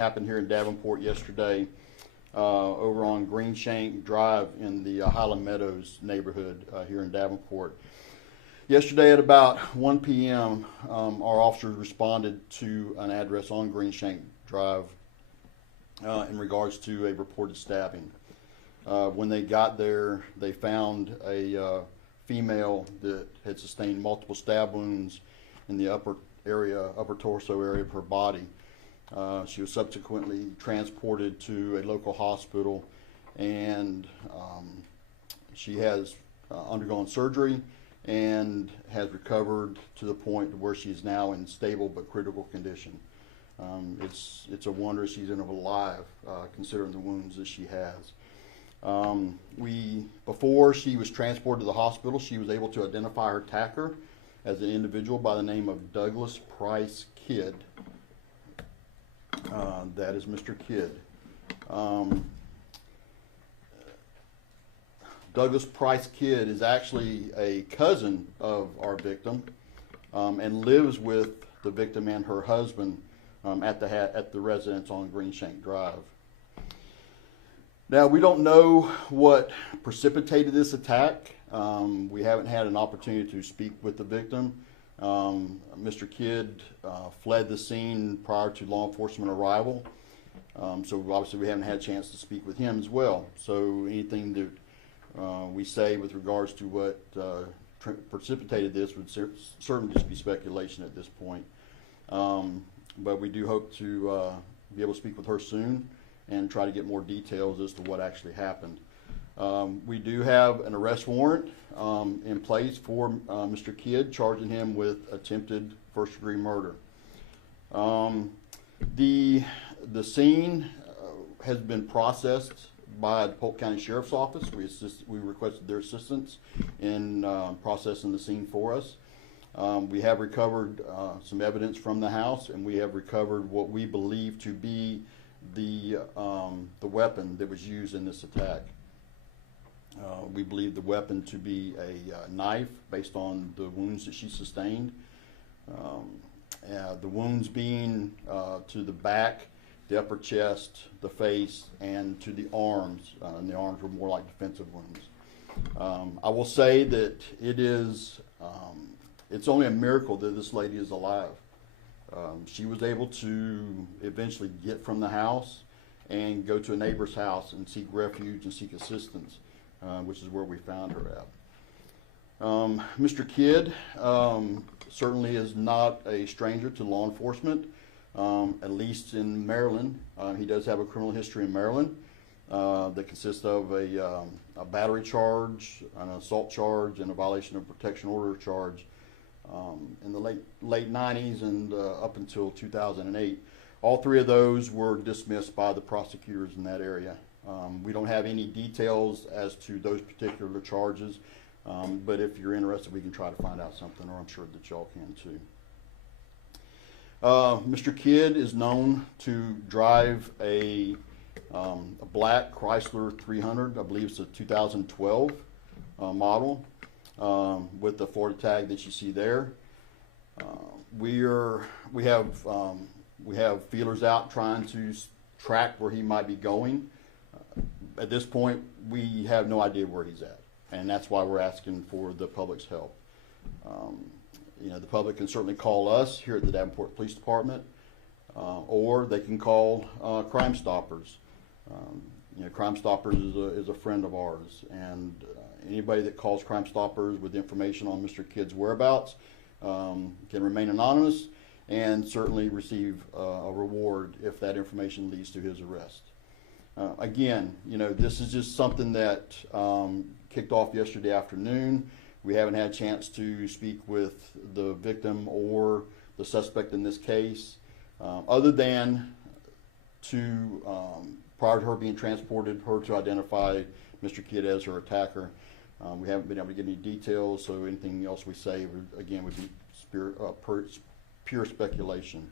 happened here in Davenport yesterday over on Greenshank Drive in the Highland Meadows neighborhood here in Davenport. Yesterday at about 1 p.m., our officers responded to an address on Greenshank Drive in regards to a reported stabbing. When they got there, they found a female that had sustained multiple stab wounds in the upper torso area of her body. She was subsequently transported to a local hospital, and she has undergone surgery and has recovered to the point where she is now in stable but critical condition. It's a wonder she's even alive, considering the wounds that she has. Before she was transported to the hospital, she was able to identify her attacker as an individual by the name of Douglas Price Kidd. That is Mr. Kidd. Douglas Price Kidd is actually a cousin of our victim and lives with the victim and her husband at the residence on Greenshank Drive. Now, we don't know what precipitated this attack. We haven't had an opportunity to speak with the victim. Mr. Kidd fled the scene prior to law enforcement arrival, so obviously we haven't had a chance to speak with him as well. So anything that we say with regards to what precipitated this would certainly just be speculation at this point. But we do hope to be able to speak with her soon and try to get more details as to what actually happened. We do have an arrest warrant in place for Mr. Kidd, charging him with attempted first-degree murder. The scene has been processed by the Polk County Sheriff's Office. We requested their assistance in processing the scene for us. We have recovered some evidence from the house, and we have recovered what we believe to be the weapon that was used in this attack. We believe the weapon to be a knife based on the wounds that she sustained. The wounds being to the back, the upper chest, the face, and to the arms. And the arms were more like defensive wounds. I will say that it's only a miracle that this lady is alive. She was able to eventually get from the house and go to a neighbor's house and seek refuge and seek assistance, which is where we found her at. Mr. Kidd certainly is not a stranger to law enforcement, at least in Maryland. He does have a criminal history in Maryland that consists of a battery charge, an assault charge, and a violation of protection order charge in the late 90s and up until 2008. All three of those were dismissed by the prosecutors in that area. We don't have any details as to those particular charges, but if you're interested, we can try to find out something, or I'm sure that y'all can too. Mr. Kidd is known to drive a black Chrysler 300, I believe it's a 2012 model, with the Florida tag that you see there. We have feelers out trying to track where he might be going. At this point, we have no idea where he's at, and that's why we're asking for the public's help. The public can certainly call us here at the Davenport Police Department, or they can call Crime Stoppers. Crime Stoppers is a friend of ours, and anybody that calls Crime Stoppers with information on Mr. Kidd's whereabouts can remain anonymous and certainly receive a reward if that information leads to his arrest. Again, this is just something that kicked off yesterday afternoon. We haven't had a chance to speak with the victim or the suspect in this case, other than prior to her being transported, her to identify Mr. Kidd as her attacker. We haven't been able to get any details, so anything else we say, would be pure speculation.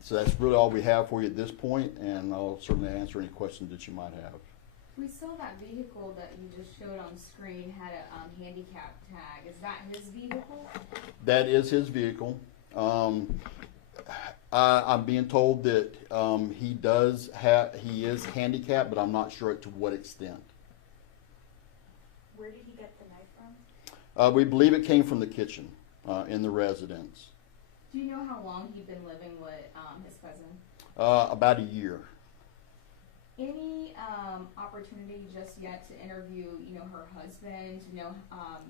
So that's really all we have for you at this point, and I'll certainly answer any questions that you might have. We saw that vehicle that you just showed on screen had a handicap tag. Is that his vehicle? That is his vehicle. I'm being told that he is handicapped, but I'm not sure to what extent. Where did he get the knife from? We believe it came from the kitchen in the residence. Do you know how long he'd been living with his cousin? About a year. Any opportunity just yet to interview, her husband, to know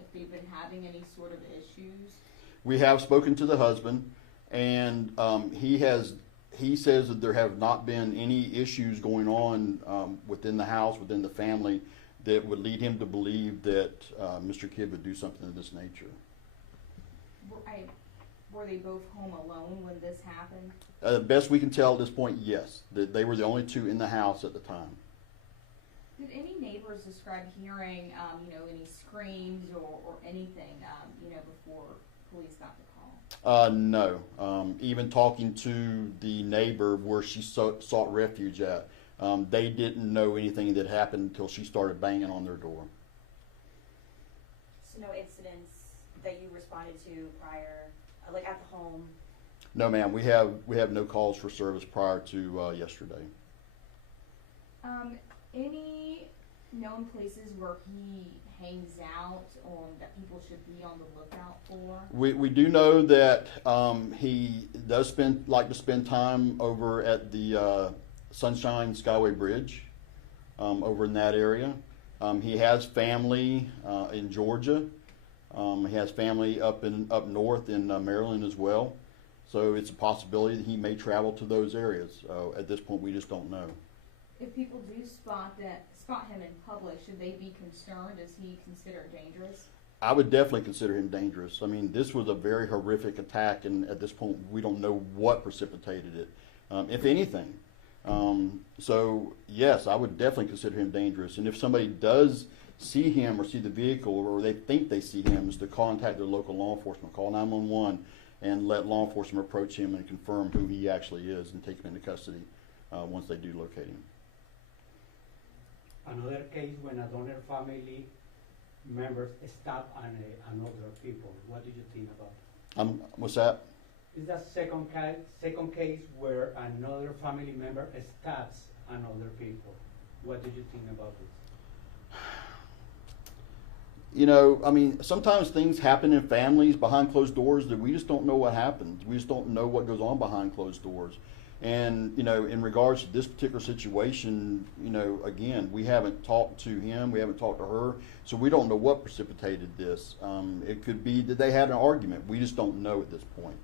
if they've been having any sort of issues? We have spoken to the husband, and he says that there have not been any issues going on within the house, within the family, that would lead him to believe that Mr. Kidd would do something of this nature. Were they both home alone when this happened? Best we can tell at this point, yes. That they were the only two in the house at the time. Did any neighbors describe hearing, any screams or anything, before police got the call? No. Even talking to the neighbor where she sought refuge at, they didn't know anything that happened until she started banging on their door. So no incidents that you responded to prior, like at the home? No, ma'am. We have no calls for service prior to yesterday. Any known places where he hangs out that people should be on the lookout for? We do know that he does like to spend time over at the Sunshine Skyway Bridge, over in that area. He has family in Georgia. He has family up north in Maryland as well. So it's a possibility that he may travel to those areas. At this point, we just don't know. If people do spot him in public, should they be concerned? Is he considered dangerous? I would definitely consider him dangerous. I mean, this was a very horrific attack, and at this point, we don't know what precipitated it, if anything. So, yes, I would definitely consider him dangerous. And if somebody does see him or see the vehicle, or they think they see him, is to contact their local law enforcement, call 911, and let law enforcement approach him and confirm who he actually is and take him into custody once they do locate him. Another case when a donor family members stab another people. What do you think about that? What's that? Is that second case where another family member stabs another people. What do you think about this? I mean, sometimes things happen in families behind closed doors that we just don't know what happens. We just don't know what goes on behind closed doors. And, in regards to this particular situation, again, we haven't talked to him, we haven't talked to her, so we don't know what precipitated this. It could be that they had an argument. We just don't know at this point.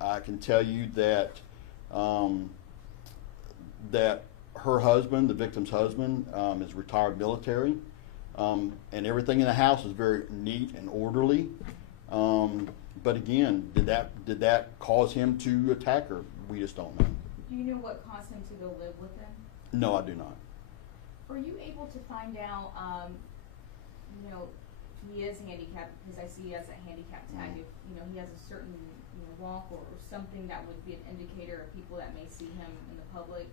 I can tell you that that her husband, the victim's husband, is retired military, and everything in the house is very neat and orderly. But again, did that cause him to attack her? We just don't know. Do you know what caused him to go live with them? No, I do not. Are you able to find out, if he is handicapped, because I see he has a handicap tag, if, he has a certain, walk or something that would be an indicator of people that may see him in the public?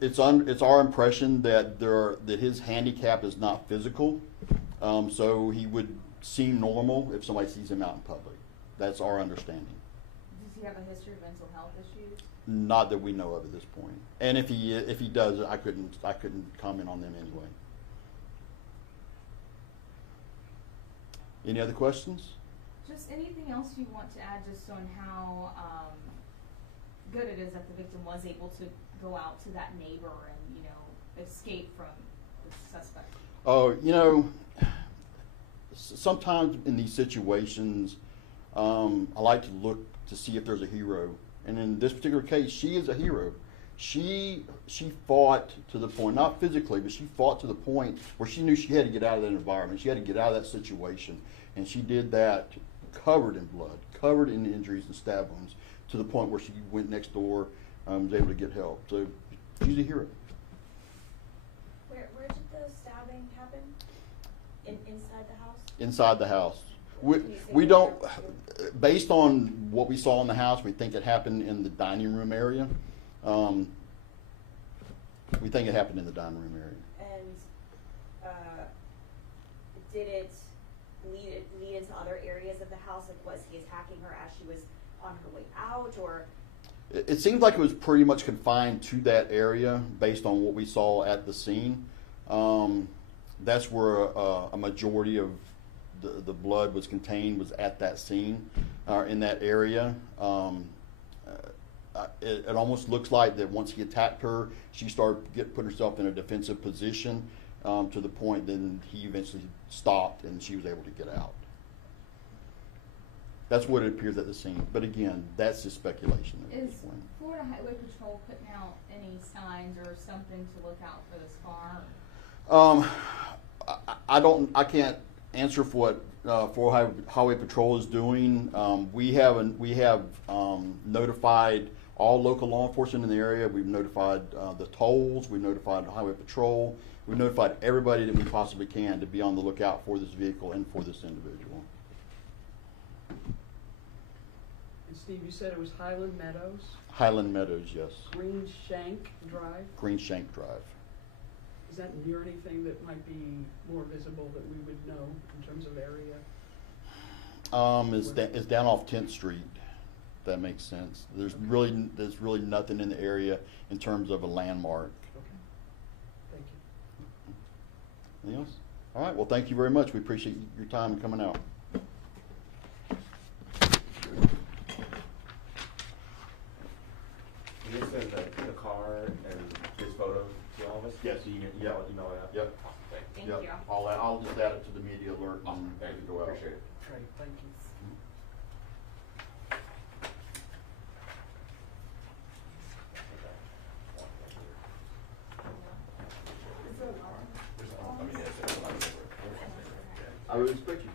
It's our impression that his handicap is not physical, so he would seem normal if somebody sees him out in public. That's our understanding. Does he have a history of mental health issues? Not that we know of at this point. And if he does, I couldn't comment on them anyway. Any other questions? Just anything else you want to add, just on how good it is that the victim was able to go out to that neighbor and escape from the suspect? Oh, sometimes in these situations, I like to look to see if there's a hero. And in this particular case, she is a hero. She fought to the point, not physically, but she fought to the point where she knew she had to get out of that environment. She had to get out of that situation. And she did that covered in blood, covered in injuries and stab wounds, to the point where she went next door, was able to get help. So she's a hero. Where did the stabbing happen? Inside the house? Inside the house. We don't, based on what we saw in the house, we think it happened in the dining room area. We think it happened in the dining room area. And did it lead into other areas of the house? Like, was he attacking her as she was on her way out, or? It seems like it was pretty much confined to that area based on what we saw at the scene. That's where a majority of the blood was contained, was at that scene, in that area. It almost looks like that once he attacked her, she started putting herself in a defensive position, to the point then he eventually stopped and she was able to get out. That's what it appears at the scene. But again, that's just speculation at Is this point. Florida Highway Patrol putting out any signs or something to look out for this car? I can't answer for what Florida Highway Patrol is doing. We have notified all local law enforcement in the area. We've notified the tolls. We've notified the Highway Patrol. We've notified everybody that we possibly can to be on the lookout for this vehicle and for this individual. And Steve, you said it was Highland Meadows, Highland Meadows, yes. Green Shank Drive. Green Shank Drive. Is that near anything that might be more visible that we would know in terms of area? It's down off 10th Street. If that makes sense. There's really nothing in the area in terms of a landmark. Okay. Thank you. Anything else? All right. Well, thank you very much. We appreciate your time and coming out. Can you send the car and this photo to all of us? Yes. So you can Yep. email it out? Yep. Thank Yep. you. I'll just add it to the media alert and Awesome. Thank it you. go out. Appreciate it. Great, thank you. I mean, it's I would expect you